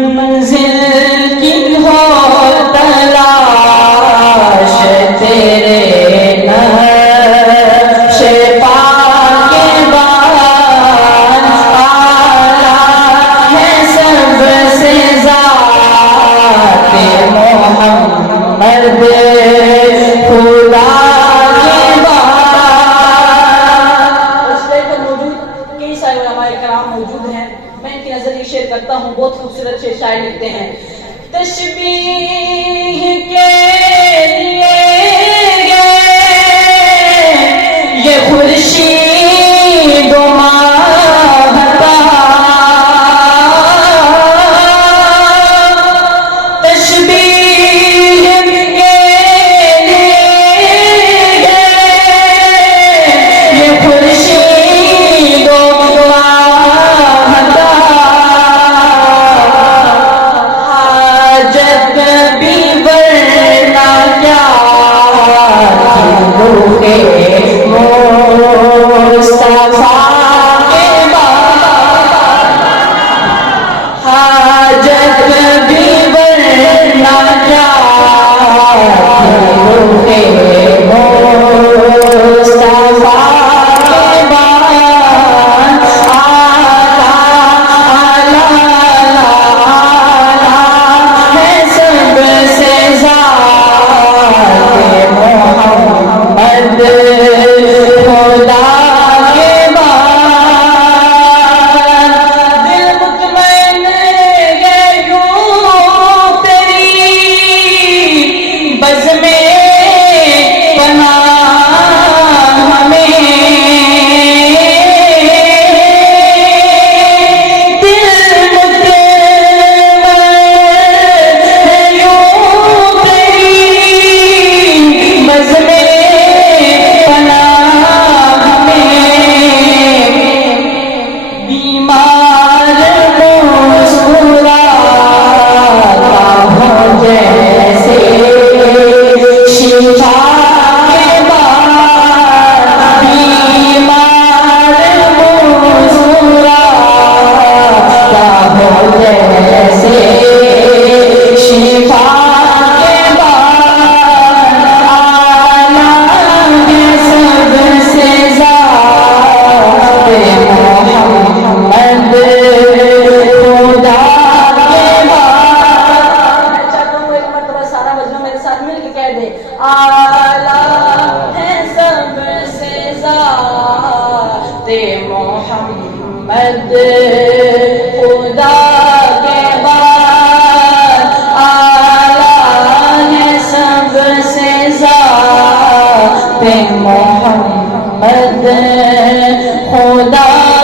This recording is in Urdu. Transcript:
منزل کی ہو تلاش تیرے نقش پا کے بعد اعلیٰ ہے سب سے ذات محمد خدا کے بعد۔ اس پہ موجود کئی سارے علماء کرام موجود ہیں، میں ان کی نظر یہ شعر کرتا ہوں، بہت خوبصورت شعر شاعر لکھتے ہیں۔ تشبیہ کے لیے یہ خورشید و ماہتاب، تشبیہ کے لیے یہ خورشید و ماہتاب، حاجت بھی ورنہ کیا مصطفیٰ کے بعد، حاجت بھی ورنہ کیا مصطفیٰ کے بعد، ہے سب سے ذات محمد خدا کے بعد۔ دل مطمئن ہے یوں تیری بز میں پناہ ہمیں، دل مطمئن ہے یوں تیری بز میں پناہ ہمیں، بیمار مسکراتا ہو جیسے شفا کے بعد، بیمار مسکراتا ہو جیسے شفا کے بعد، اعلیٰ ہے سب سے ذات محمد خدا کے بعد۔ میں چاہتا ہوں ایک مرتبہ سارا وجہ میرے ساتھ مل کے کہہ دے، اعلیٰ ہے سب سے ذات محمد خدا کے بعد، اعلیٰ ہے سب سے ذات محمد خدا